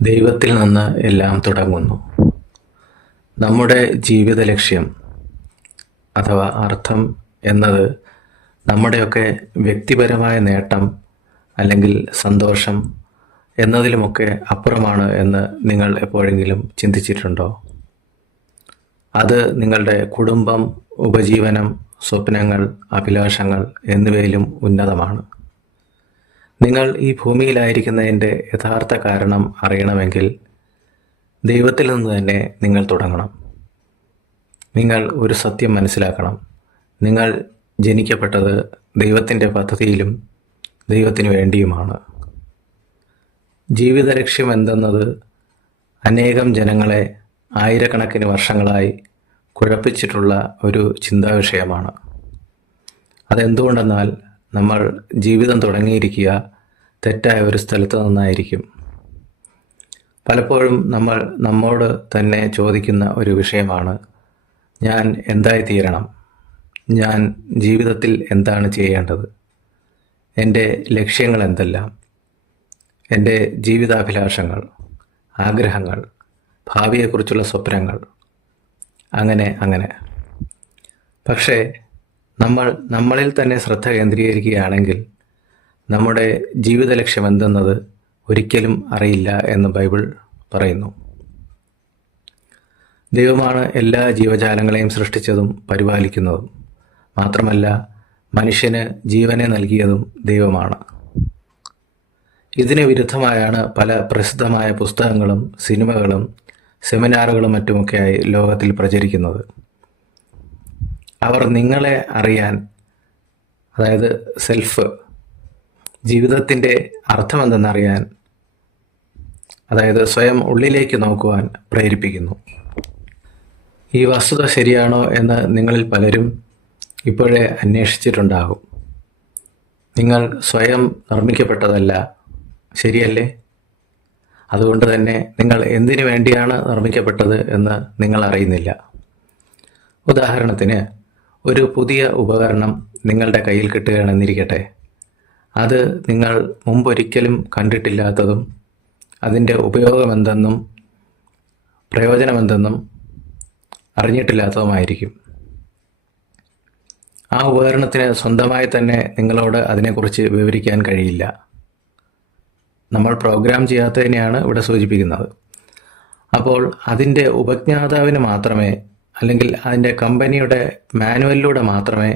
ദൈവത്തിൽ നിന്ന് എല്ലാം തുടങ്ങുന്നു. നമ്മുടെ ജീവിത ലക്ഷ്യം അഥവാ അർത്ഥം എന്നത് നമ്മുടെയൊക്കെ വ്യക്തിപരമായ നേട്ടം അല്ലെങ്കിൽ സന്തോഷം എന്നതിലുമൊക്കെ അപ്പുറമാണ് എന്ന് നിങ്ങൾ എപ്പോഴെങ്കിലും ചിന്തിച്ചിട്ടുണ്ടോ? അത് നിങ്ങളുടെ കുടുംബം, ഉപജീവനം, സ്വപ്നങ്ങൾ, അഭിലാഷങ്ങൾ എന്നിവയിലും ഉന്നതമാണ്. നിങ്ങൾ ഈ ഭൂമിയിലായിരിക്കുന്നതിൻ്റെ യഥാർത്ഥ കാരണം അറിയണമെങ്കിൽ ദൈവത്തിൽ നിന്ന് തന്നെ നിങ്ങൾ തുടങ്ങണം. നിങ്ങൾ ഒരു സത്യം മനസ്സിലാക്കണം. നിങ്ങൾ ജനിക്കപ്പെട്ടത് ദൈവത്തിൻ്റെ പദ്ധതിയിലും ദൈവത്തിനു വേണ്ടിയുമാണ്. ജീവിത ലക്ഷ്യം എന്തെന്നത് അനേകം ജനങ്ങളെ ആയിരക്കണക്കിന് വർഷങ്ങളായി കുഴപ്പിച്ചിട്ടുള്ള ഒരു ചിന്താവിഷയമാണ്. അതെന്തുകൊണ്ടെന്നാൽ നമ്മൾ ജീവിതം തുടങ്ങിയിരിക്കുക തെറ്റായ ഒരു സ്ഥലത്ത് നിന്നായിരിക്കും. പലപ്പോഴും നമ്മൾ നമ്മോട് തന്നെ ചോദിക്കുന്ന ഒരു വിഷയമാണ്, ഞാൻ എന്തായിത്തീരണം? ഞാൻ ജീവിതത്തിൽ എന്താണ് ചെയ്യേണ്ടത്? എൻ്റെ ലക്ഷ്യങ്ങൾ എന്തെല്ലാം? എൻ്റെ ജീവിതാഭിലാഷങ്ങൾ, ആഗ്രഹങ്ങൾ, ഭാവിയെക്കുറിച്ചുള്ള സ്വപ്നങ്ങൾ, അങ്ങനെ. പക്ഷേ നമ്മളിൽ തന്നെ ശ്രദ്ധ കേന്ദ്രീകരിക്കുകയാണെങ്കിൽ നമ്മുടെ ജീവിത ലക്ഷ്യം എന്തെന്നത് ഒരിക്കലും അറിയില്ല എന്ന് ബൈബിൾ പറയുന്നു. ദൈവമാണ് എല്ലാ ജീവജാലങ്ങളെയും സൃഷ്ടിച്ചതും പരിപാലിക്കുന്നതും. മാത്രമല്ല, മനുഷ്യന് ജീവനെ നൽകിയതും ദൈവമാണ്. ഇതിന് വിരുദ്ധമായാണ് പല പ്രസിദ്ധമായ പുസ്തകങ്ങളും സിനിമകളും സെമിനാറുകളും മറ്റുമൊക്കെയായി ലോകത്തിൽ പ്രചരിക്കുന്നത്. അവർ നിങ്ങളെ അറിയാൻ, അതായത് സെൽഫ്, ജീവിതത്തിൻ്റെ അർത്ഥമെന്തെന്നറിയാൻ, അതായത് സ്വയം ഉള്ളിലേക്ക് നോക്കുവാൻ പ്രേരിപ്പിക്കുന്നു. ഈ വസ്തുത ശരിയാണോ എന്ന് നിങ്ങളിൽ പലരും ഇപ്പോഴേ അന്വേഷിച്ചിട്ടുണ്ടാകും. നിങ്ങൾ സ്വയം നിർമ്മിക്കപ്പെട്ടതല്ല, ശരിയല്ലേ? അതുകൊണ്ട് തന്നെ നിങ്ങൾ എന്തിനു വേണ്ടിയാണ് നിർമ്മിക്കപ്പെട്ടത് എന്ന് നിങ്ങൾ അറിയുന്നില്ല. ഉദാഹരണത്തിന്, ഒരു പുതിയ ഉപകരണം നിങ്ങളുടെ കയ്യിൽ കിട്ടുകയാണെന്നിരിക്കട്ടെ. അത് നിങ്ങൾ മുമ്പൊരിക്കലും കണ്ടിട്ടില്ലാത്തതും അതിൻ്റെ ഉപയോഗമെന്തെന്നും പ്രയോജനമെന്തെന്നും അറിഞ്ഞിട്ടില്ലാത്തതുമായിരിക്കും. ആ ഉപകരണത്തിന് സ്വന്തമായി തന്നെ നിങ്ങളോട് അതിനെക്കുറിച്ച് വിവരിക്കാൻ കഴിയില്ല. നമ്മൾ പ്രോഗ്രാം ചെയ്യാത്തതിനെയാണ് ഇവിടെ സൂചിപ്പിക്കുന്നത്. അപ്പോൾ അതിൻ്റെ ഉപജ്ഞാതാവിന് മാത്രമേ, അല്ലെങ്കിൽ അതിൻ്റെ കമ്പനിയുടെ മാനുവലിലൂടെ മാത്രമേ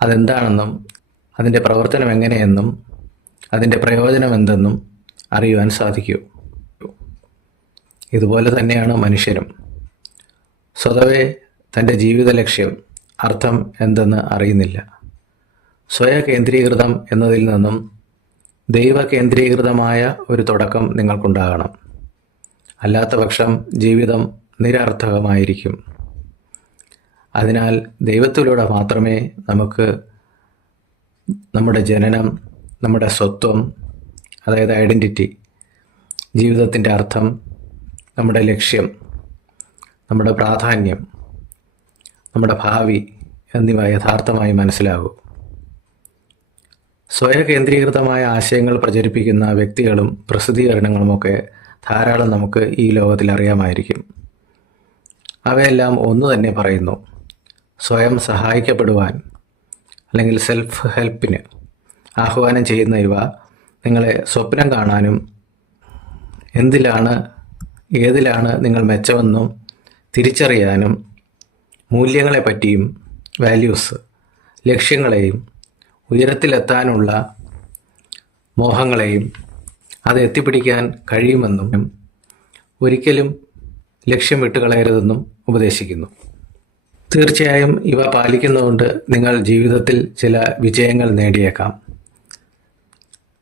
അതെന്താണെന്നും അതിൻ്റെ പ്രവർത്തനം എങ്ങനെയെന്നും അതിൻ്റെ പ്രയോജനം എന്തെന്നും അറിയുവാൻ സാധിക്കൂ. ഇതുപോലെ തന്നെയാണ് മനുഷ്യരും. സ്വതവേ തൻ്റെ ജീവിത ലക്ഷ്യം, അർത്ഥം എന്തെന്ന് അറിയുന്നില്ല. സ്വയകേന്ദ്രീകൃതം എന്നതിൽ നിന്നും ദൈവകേന്ദ്രീകൃതമായ ഒരു തുടക്കം നിങ്ങൾക്കുണ്ടാകണം. അല്ലാത്ത പക്ഷം ജീവിതം നിരർത്ഥകമായിരിക്കും. അതിനാൽ ദൈവത്തിലൂടെ മാത്രമേ നമുക്ക് നമ്മുടെ ജനനം, നമ്മുടെ സ്വത്വം, അതായത് ഐഡൻറ്റിറ്റി, ജീവിതത്തിൻ്റെ അർത്ഥം, നമ്മുടെ ലക്ഷ്യം, നമ്മുടെ പ്രാധാന്യം, നമ്മുടെ ഭാവി എന്നിവ യഥാർത്ഥമായി മനസ്സിലാകൂ. സ്വയകേന്ദ്രീകൃതമായ ആശയങ്ങൾ പ്രചരിപ്പിക്കുന്ന വ്യക്തികളും പ്രസിദ്ധീകരണങ്ങളുമൊക്കെ ധാരാളം നമുക്ക് ഈ ലോകത്തിൽ അറിയാമായിരിക്കും. അവയെല്ലാം ഒന്നു തന്നെ പറയുന്നു: സ്വയം സഹായിക്കപ്പെടുവാൻ അല്ലെങ്കിൽ സെൽഫ് ഹെൽപ്പിന് ആഹ്വാനം ചെയ്യുന്ന ഇവ നിങ്ങളെ സ്വപ്നം കാണാനും ഏതിലാണ് നിങ്ങൾ മെച്ചമെന്നും തിരിച്ചറിയാനും മൂല്യങ്ങളെപ്പറ്റിയും, വാല്യൂസ്, ലക്ഷ്യങ്ങളെയും ഉയരത്തിലെത്താനുള്ള മോഹങ്ങളെയും അത് എത്തിപ്പിടിക്കാൻ കഴിയുമെന്നും ഒരിക്കലും ലക്ഷ്യം വിട്ടുകളയരുതെന്നും ഉപദേശിക്കുന്നു. തീർച്ചയായും ഇവ പാലിക്കുന്നതുകൊണ്ട് നിങ്ങൾ ജീവിതത്തിൽ ചില വിജയങ്ങൾ നേടിയേക്കാം.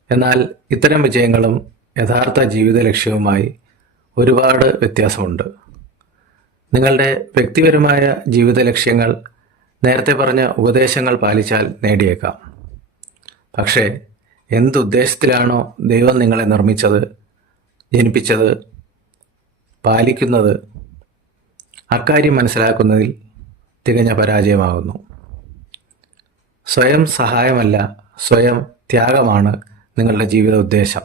എന്നാൽ ഇത്തരം വിജയങ്ങളും യഥാർത്ഥ ജീവിത ലക്ഷ്യവുമായി ഒരുപാട് വ്യത്യാസമുണ്ട്. നിങ്ങളുടെ വ്യക്തിപരമായ ജീവിത ലക്ഷ്യങ്ങൾ നേരത്തെ പറഞ്ഞ ഉപദേശങ്ങൾ പാലിച്ചാൽ നേടിയേക്കാം. പക്ഷേ എന്തുദ്ദേശത്തിലാണോ ദൈവം നിങ്ങളെ നിർമ്മിച്ചത്, ജനിപ്പിച്ചത്, പാലിക്കുന്നത്, അക്കാര്യം മനസ്സിലാക്കുന്നതിൽ തികഞ്ഞ പരാജയമാകുന്നു. സ്വയം സഹായമല്ല, സ്വയം ത്യാഗമാണ് നിങ്ങളുടെ ജീവിത ഉദ്ദേശം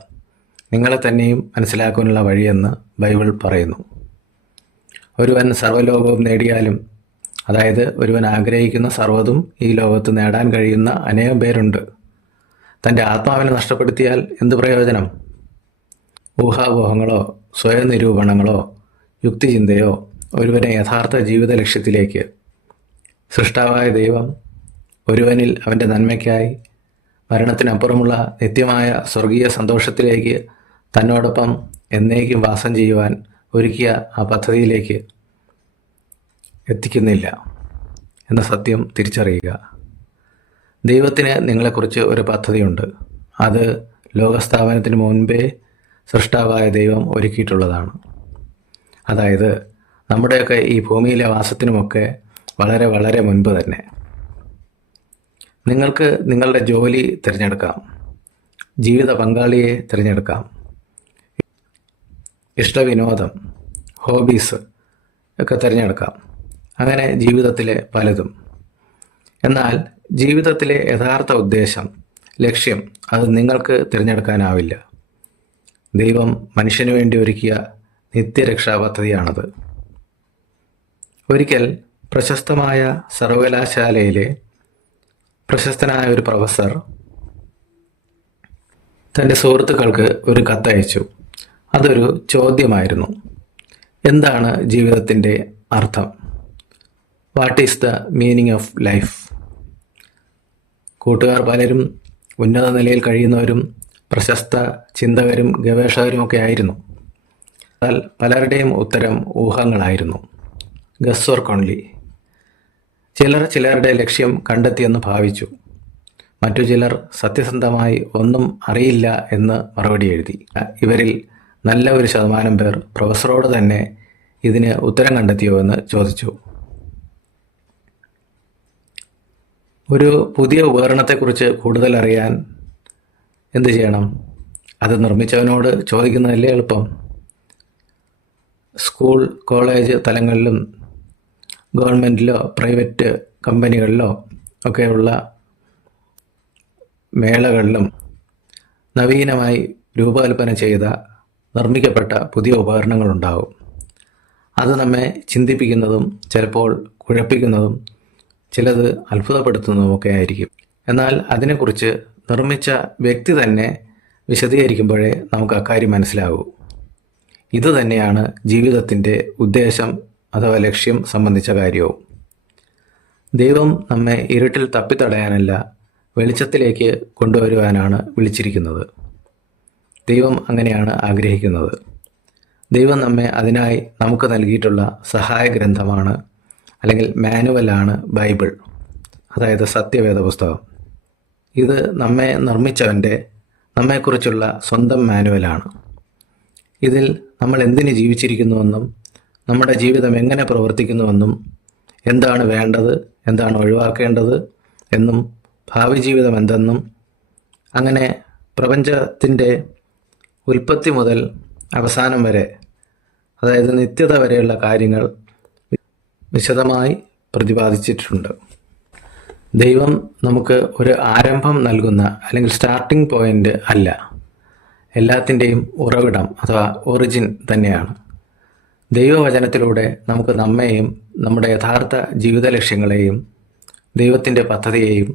നിങ്ങളെ തന്നെയും മനസ്സിലാക്കാനുള്ള വഴിയെന്ന് ബൈബിൾ പറയുന്നു. ഒരുവൻ സർവ്വലോകവും നേടിയാലും, അതായത് ഒരുവൻ ആഗ്രഹിക്കുന്ന സർവ്വതും ഈ ലോകത്ത് നേടാൻ കഴിയുന്ന അനേകം പേരുണ്ട്. തൻ്റെ ആത്മാവിനെ നഷ്ടപ്പെടുത്തിയാൽ എന്ത് പ്രയോജനം? ഊഹാപോഹങ്ങളോ സ്വയം നിരൂപണങ്ങളോ യുക്തിചിന്തയോ ഒരുവനെ യഥാർത്ഥ ജീവിത ലക്ഷ്യത്തിലേക്ക്, സൃഷ്ടാവായ ദൈവം ഒരുവനിൽ അവൻ്റെ നന്മയ്ക്കായി മരണത്തിനപ്പുറമുള്ള നിത്യമായ സ്വർഗീയ സന്തോഷത്തിലേക്ക് തന്നോടൊപ്പം എന്നേക്കും വാസം ചെയ്യുവാൻ ഒരുക്കിയ ആ പദ്ധതിയിലേക്ക് എത്തിക്കുന്നില്ല എന്ന സത്യം തിരിച്ചറിയുക. ദൈവത്തിന് നിങ്ങളെക്കുറിച്ച് ഒരു പദ്ധതിയുണ്ട്. അത് ലോകസ്ഥാപനത്തിന് മുൻപേ സൃഷ്ടാവായ ദൈവം ഒരുക്കിയിട്ടുള്ളതാണ്. അതായത് നമ്മുടെയൊക്കെ ഈ ഭൂമിയിലെ വാസത്തിനുമൊക്കെ വളരെ വളരെ മുൻപ് തന്നെ. നിങ്ങൾക്ക് നിങ്ങളുടെ ജോലി തിരഞ്ഞെടുക്കാം, ജീവിത പങ്കാളിയെ തിരഞ്ഞെടുക്കാം, ഇഷ്ടവിനോദം, ഹോബീസ് ഒക്കെ തിരഞ്ഞെടുക്കാം, അങ്ങനെ ജീവിതത്തിലെ പലതും. എന്നാൽ ജീവിതത്തിലെ യഥാർത്ഥ ഉദ്ദേശം, ലക്ഷ്യം, അത് നിങ്ങൾക്ക് തിരഞ്ഞെടുക്കാനാവില്ല. ദൈവം മനുഷ്യന് വേണ്ടി ഒരുക്കിയ നിത്യരക്ഷാ പദ്ധതിയാണത്. ഒരിക്കൽ പ്രശസ്തമായ സർവകലാശാലയിലെ പ്രശസ്തനായ ഒരു പ്രൊഫസർ തൻ്റെ സുഹൃത്തുക്കൾക്ക് ഒരു കത്തയച്ചു. അതൊരു ചോദ്യമായിരുന്നു. എന്താണ് ജീവിതത്തിൻ്റെ അർത്ഥം? What is the meaning of life? കൂട്ടുകാർ പലരും ഉന്നത നിലയിൽ കഴിയുന്നവരും പ്രശസ്ത ചിന്തകരും ഗവേഷകരുമൊക്കെ ആയിരുന്നു. എന്നാൽ പലരുടെയും ഉത്തരം ഊഹങ്ങളായിരുന്നു. Guess work only. ചിലരുടെ ലക്ഷ്യം കണ്ടെത്തിയെന്ന് ഭാവിച്ചു. മറ്റു ചിലർ സത്യസന്ധമായി ഒന്നും അറിയില്ല എന്ന് മറുപടി എഴുതി. ഇവരിൽ നല്ല ഒരു ശതമാനം പേർ പ്രൊഫസറോട് തന്നെ ഇതിന് ഉത്തരം കണ്ടെത്തിയോ എന്ന് ചോദിച്ചു. ഒരു പുതിയ ഉപകരണത്തെക്കുറിച്ച് കൂടുതൽ അറിയാൻ എന്ത് ചെയ്യണം? അത് നിർമ്മിച്ചവനോട് ചോദിക്കുന്നതല്ലേ എളുപ്പം. സ്കൂൾ, കോളേജ് തലങ്ങളിലും ഗവൺമെൻറ്റിലോ പ്രൈവറ്റ് കമ്പനികളിലോ ഒക്കെയുള്ള മേളകളിലും നവീനമായി രൂപകൽപ്പന ചെയ്ത നിർമ്മിക്കപ്പെട്ട പുതിയ ഉപകരണങ്ങളുണ്ടാവും. അത് നമ്മെ ചിന്തിപ്പിക്കുന്നതും ചിലപ്പോൾ കുഴപ്പിക്കുന്നതും ചിലത് അത്ഭുതപ്പെടുത്തുന്നതുമൊക്കെ ആയിരിക്കും. എന്നാൽ അതിനെക്കുറിച്ച് നിർമ്മിച്ച വ്യക്തി തന്നെ വിശദീകരിക്കുമ്പോഴേ നമുക്ക് അക്കാര്യം മനസ്സിലാകൂ. ഇതുതന്നെയാണ് ജീവിതത്തിൻ്റെ ഉദ്ദേശം അഥവാ ലക്ഷ്യം സംബന്ധിച്ച കാര്യവും. ദൈവം നമ്മെ ഇരുട്ടിൽ തപ്പിത്തടയാനല്ല, വെളിച്ചത്തിലേക്ക് കൊണ്ടുവരുവാനാണ് വിളിച്ചിരിക്കുന്നത്. ദൈവം അങ്ങനെയാണ് ആഗ്രഹിക്കുന്നത്. ദൈവം നമ്മെ അതിനായി നമുക്ക് നൽകിയിട്ടുള്ള സഹായ ഗ്രന്ഥമാണ്, അല്ലെങ്കിൽ മാനുവലാണ് ബൈബിൾ, അതായത് സത്യവേദ പുസ്തകം. ഇത് നമ്മെ നിർമ്മിച്ചവൻ്റെ നമ്മെക്കുറിച്ചുള്ള സ്വന്തം മാനുവലാണ്. ഇതിൽ നമ്മൾ എന്തിന് ജീവിച്ചിരിക്കുന്നുവെന്നും നമ്മുടെ ജീവിതം എങ്ങനെ പ്രവർത്തിക്കുന്നുവെന്നും എന്താണ് വേണ്ടത്, എന്താണ് ഒഴിവാക്കേണ്ടത് എന്നും ഭാവി ജീവിതം എന്തെന്നും അങ്ങനെ പ്രപഞ്ചത്തിൻ്റെ ഉൽപ്പത്തി മുതൽ അവസാനം വരെ, അതായത് നിത്യത വരെയുള്ള കാര്യങ്ങൾ വിശദമായി പ്രതിപാദിച്ചിട്ടുണ്ട്. ദൈവം നമുക്ക് ഒരു ആരംഭം നൽകുന്ന അല്ലെങ്കിൽ സ്റ്റാർട്ടിംഗ് പോയിൻ്റ് അല്ല, എല്ലാത്തിൻ്റെയും ഉറവിടം അഥവാ ഒറിജിൻ തന്നെയാണ്. ദൈവവചനത്തിലൂടെ നമുക്ക് നമ്മെയും നമ്മുടെ യഥാർത്ഥ ജീവിത ലക്ഷ്യങ്ങളെയും ദൈവത്തിൻ്റെ പദ്ധതിയെയും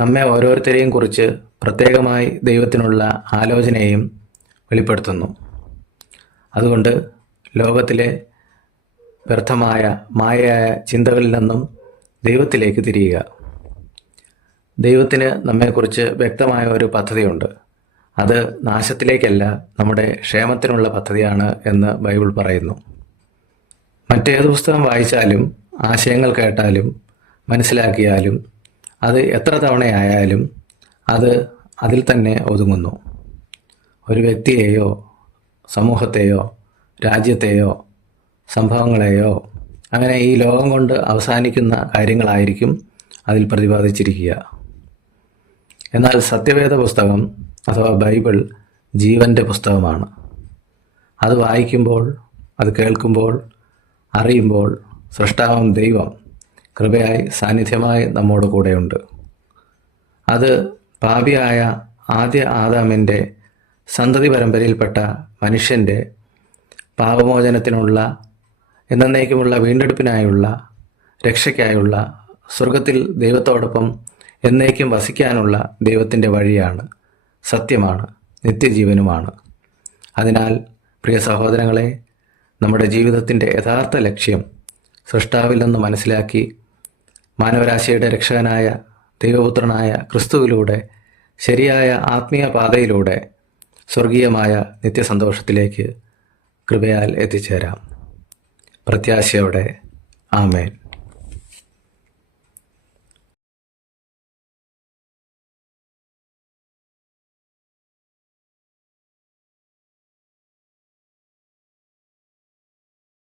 നമ്മെ ഓരോരുത്തരെയും കുറിച്ച് പ്രത്യേകമായി ദൈവത്തിനുള്ള ആലോചനയെയും വെളിപ്പെടുത്തുന്നു. അതുകൊണ്ട് ലോകത്തിലെ വ്യർത്ഥമായ മായയായ ചിന്തകളിൽ നിന്നും ദൈവത്തിലേക്ക് തിരിയുക. ദൈവത്തിന് നമ്മെക്കുറിച്ച് വ്യക്തമായ ഒരു പദ്ധതിയുണ്ട്. അത് നാശത്തിലേക്കല്ല, നമ്മുടെ ക്ഷേമത്തിനുള്ള പദ്ധതിയാണ് എന്ന് ബൈബിൾ പറയുന്നു. മറ്റേത് പുസ്തകം വായിച്ചാലും ആശയങ്ങൾ കേട്ടാലും മനസ്സിലാക്കിയാലും അത് എത്ര തവണയായാലും അത് അതിൽ തന്നെ ഒതുങ്ങുന്നു. ഒരു വ്യക്തിയെയോ സമൂഹത്തെയോ രാജ്യത്തെയോ സംഭവങ്ങളെയോ അങ്ങനെ ഈ ലോകം കൊണ്ട് അവസാനിക്കുന്ന കാര്യങ്ങളായിരിക്കും അതിൽ പ്രതിപാദിച്ചിരിക്കുക. എന്നാൽ സത്യവേദ പുസ്തകം അഥവാ ബൈബിൾ ജീവൻ്റെ പുസ്തകമാണ്. അത് വായിക്കുമ്പോൾ, അത് കേൾക്കുമ്പോൾ, അറിയുമ്പോൾ സൃഷ്ടാവാം ദൈവം കൃപയായി സാന്നിധ്യമായി നമ്മോട് കൂടെയുണ്ട്. അത് പാപിയായ ആദ്യ ആദാമിൻ്റെ സന്തതി പരമ്പരയിൽപ്പെട്ട മനുഷ്യൻ്റെ പാപമോചനത്തിനുള്ള എന്നേക്കുമുള്ള വീണ്ടെടുപ്പിനായുള്ള രക്ഷയ്ക്കായുള്ള സ്വർഗത്തിൽ ദൈവത്തോടൊപ്പം എന്നേക്കും വസിക്കാനുള്ള ദൈവത്തിൻ്റെ വഴിയാണ്, സത്യമാണ്, നിത്യജീവനുമാണ്. അതിനാൽ പ്രിയ സഹോദരങ്ങളെ, നമ്മുടെ ജീവിതത്തിൻ്റെ യഥാർത്ഥ ലക്ഷ്യം സൃഷ്ടാവിൽ നിന്ന് മനസ്സിലാക്കി മാനവരാശിയുടെ രക്ഷകനായ ദൈവപുത്രനായ ക്രിസ്തുവിലൂടെ ശരിയായ ആത്മീയ പാതയിലൂടെ സ്വർഗീയമായ നിത്യസന്തോഷത്തിലേക്ക് കൃപയാൽ എത്തിച്ചേരാം. പ്രത്യാശയോടെ ആമേൻ.